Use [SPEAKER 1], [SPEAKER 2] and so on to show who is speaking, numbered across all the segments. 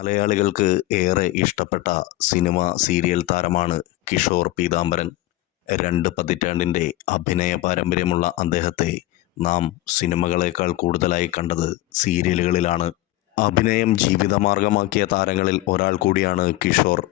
[SPEAKER 1] മലയാളികൾക്ക് ഏറെ ഇഷ്ടപ്പെട്ട സിനിമ സീരിയൽ താരമാണ് കിഷോർ പീതാംബരൻ. രണ്ട് പതിറ്റാണ്ടിന്റെ അഭിനയ പാരമ്പര്യമുള്ള അദ്ദേഹത്തെ നാം സിനിമകളേക്കാൾ കൂടുതലായി കണ്ടത് സീരിയലുകളിലാണ്. അഭിനയം ജീവിതമാർഗമാക്കിയ താരങ്ങളിൽ ഒരാൾ കൂടിയാണ് കിഷോർ.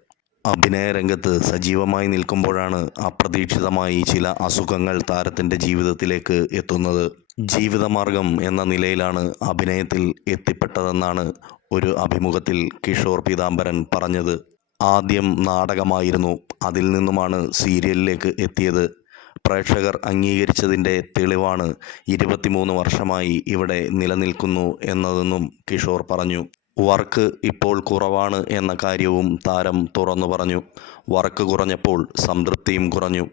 [SPEAKER 1] അഭിനയ രംഗത്ത് സജീവമായി നിൽക്കുമ്പോഴാണ് അപ്രതീക്ഷിതമായി ചില അസുഖങ്ങൾ താരത്തിന്റെ ജീവിതത്തിലേക്ക് എത്തുന്നത്. ജീവിതമാർഗം എന്ന നിലയിലാണ് അഭിനയത്തിൽ എത്തിപ്പെട്ടതെന്നാണ് ഒരു അഭിമുഖത്തിൽ കിഷോർ പീതാംബരൻ പറഞ്ഞത്. ആദ്യം നാടകമായിരുന്നു. അതിൽ നിന്നുമാണ് സീരിയലിലേക്ക് എത്തിയത്. പ്രേക്ഷകർ അംഗീകരിച്ചതിന്റെ തെളിവാണ് ഇരുപത്തിമൂന്ന് വർഷമായി ഇവിടെ നിലനിൽക്കുന്നു എന്നതെന്നും കിഷോർ പറഞ്ഞു. വർക്ക് ഇപ്പോൾ കുറവാണ് എന്ന കാര്യവും താരം തുറന്നു പറഞ്ഞു. വർക്ക് കുറഞ്ഞപ്പോൾ സംതൃപ്തിയും കുറഞ്ഞു.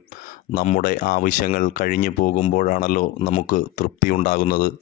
[SPEAKER 1] നമ്മുടെ ആവശ്യങ്ങൾ കഴിഞ്ഞു പോകുമ്പോഴാണല്ലോ നമുക്ക് തൃപ്തി ഉണ്ടാകുന്നത്.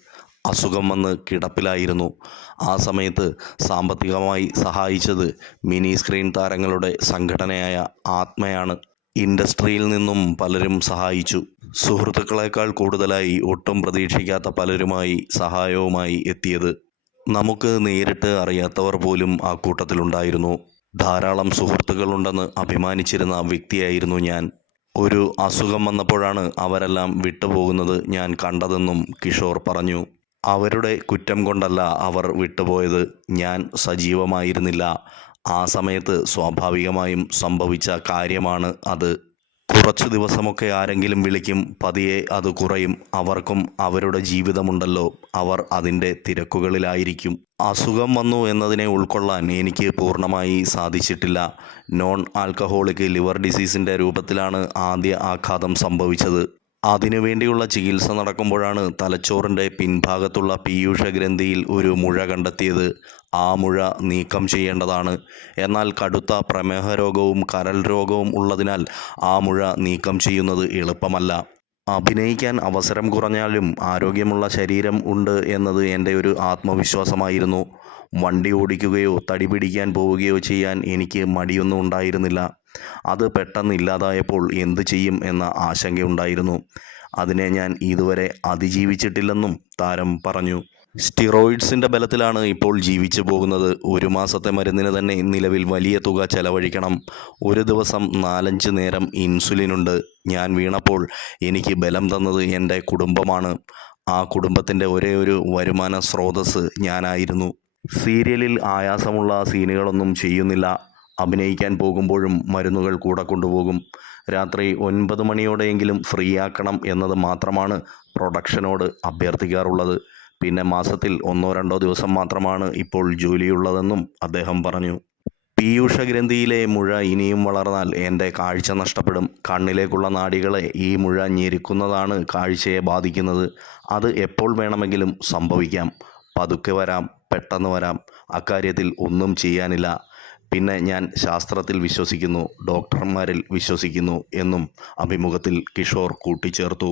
[SPEAKER 1] അസുഖം വന്ന് കിടപ്പിലായിരുന്നു. ആ സമയത്ത് സാമ്പത്തികമായി സഹായിച്ചത് മിനി സ്ക്രീൻ താരങ്ങളുടെ സംഘടനയായ ആത്മയാണ്. ഇൻഡസ്ട്രിയിൽ നിന്നും പലരും സഹായിച്ചു. സുഹൃത്തുക്കളെക്കാൾ കൂടുതലായി ഒട്ടും പ്രതീക്ഷിക്കാത്ത പലരുമായി സഹായവുമായി എത്തിയത് നമുക്ക് നേരിട്ട് അറിയാത്തവർ പോലും ആ കൂട്ടത്തിലുണ്ടായിരുന്നു. ധാരാളം സുഹൃത്തുക്കളുണ്ടെന്ന് അഭിമാനിച്ചിരുന്ന വ്യക്തിയായിരുന്നു ഞാൻ. ഒരു അസുഖം വന്നപ്പോഴാണ് അവരെല്ലാം വിട്ടുപോകുന്നത് ഞാൻ കണ്ടതെന്നും കിഷോർ പറഞ്ഞു. അവരുടെ കുറ്റം കൊണ്ടല്ല അവർ വിട്ടുപോയത്. ഞാൻ സജീവമായിരുന്നില്ല. ആ സമയത്ത് സ്വാഭാവികമായും സംഭവിച്ച കാര്യമാണ് അത്. കുറച്ചു ദിവസമൊക്കെ ആരെങ്കിലും വിളിക്കും പതിയെ അത് കുറയും. അവർക്കും അവരുടെ ജീവിതമുണ്ടല്ലോ. അവർ അതിന്റെ തിരക്കുകളിലായിരിക്കും. അസുഖം വന്നു എന്നതിനെ ഉൾക്കൊള്ളാൻ എനിക്ക് പൂർണമായി സാധിച്ചിട്ടില്ല. നോൺ ആൽക്കഹോളിക് ലിവർ ഡിസീസിന്റെ രൂപത്തിലാണ് ആദ്യ ആഘാതം സംഭവിച്ചത്. അതിനുവേണ്ടിയുള്ള ചികിത്സ നടക്കുമ്പോഴാണ് തലച്ചോറിന്റെ പിൻഭാഗത്തുള്ള പീയൂഷ ഗ്രന്ഥിയിൽ ഒരു മുഴ കണ്ടെത്തിയത്. ആ മുഴ നീക്കം ചെയ്യേണ്ടതാണ്. എന്നാൽ കടുത്ത പ്രമേഹ രോഗവും കരൾ രോഗവും ഉള്ളതിനാൽ ആ മുഴ നീക്കം ചെയ്യുന്നത് എളുപ്പമല്ല. അഭിനയിക്കാൻ അവസരം കുറഞ്ഞാലും ആരോഗ്യമുള്ള ശരീരം ഉണ്ട് എന്നത് എന്റെ ഒരു ആത്മവിശ്വാസമായിരുന്നു. വണ്ടി ഓടിക്കുകയോ തടി പിടിക്കാൻ പോവുകയോ ചെയ്യാൻ എനിക്ക് മടിയൊന്നും ഉണ്ടായിരുന്നില്ല. അത് പെട്ടെന്ന് ഇല്ലാതായപ്പോൾ എന്ത് ചെയ്യും എന്ന ആശങ്കയുണ്ടായിരുന്നു അതിനെ ഞാൻ ഇതുവരെ അതിജീവിച്ചിട്ടില്ലെന്നും താരം പറഞ്ഞു. സ്റ്റിറോയിഡ്സിന്റെ ബലത്തിലാണ് ഇപ്പോൾ ജീവിച്ചു പോകുന്നത്. ഒരു മാസത്തെ മരുന്നിന് തന്നെ നിലവിൽ വലിയ തുക ചെലവഴിക്കണം. ഒരു ദിവസം നാലഞ്ച് നേരം ഇൻസുലിനുണ്ട്. ഞാൻ വീണപ്പോൾ എനിക്ക് ബലം തന്നത് എന്റെ കുടുംബമാണ്. ആ കുടുംബത്തിന്റെ ഒരേ ഒരു വരുമാന സ്രോതസ്സ് ഞാനായിരുന്നു. സീരിയലിൽ ആയാസമുള്ള സീനുകളൊന്നും ചെയ്യുന്നില്ല. അഭിനയിക്കാൻ പോകുമ്പോഴും മരുന്നുകൾ കൂടെ കൊണ്ടുപോകും. രാത്രി ഒൻപത് മണിയോടെയെങ്കിലും ഫ്രീ ആക്കണം എന്നത് മാത്രമാണ് പ്രൊഡക്ഷനോട് അഭ്യർത്ഥിക്കാറുള്ളത്. പിന്നെ മാസത്തിൽ ഒന്നോ രണ്ടോ ദിവസം മാത്രമാണ് ഇപ്പോൾ ജോലിയുള്ളതെന്നും അദ്ദേഹം പറഞ്ഞു. പീയൂഷ ഗ്രന്ഥിയിലെ മുഴ ഇനിയും വളർന്നാൽ എന്റെ കാഴ്ച നഷ്ടപ്പെടും. കണ്ണിലേക്കുള്ള നാടികളെ ഈ മുഴ ഞെരുക്കുന്നതാണ് കാഴ്ചയെ ബാധിക്കുന്നത്. അത് എപ്പോൾ വേണമെങ്കിലും സംഭവിക്കാം. പതുക്കെ വരാം പെട്ടെന്ന് വരാം. അക്കാര്യത്തിൽ ഒന്നും ചെയ്യാനില്ല. പിന്നെ ഞാൻ ശാസ്ത്രത്തിൽ വിശ്വസിക്കുന്നു ഡോക്ടർമാരിൽ വിശ്വസിക്കുന്നു എന്നും അഭിമുഖത്തിൽ കിഷോർ കൂട്ടിച്ചേർത്തു.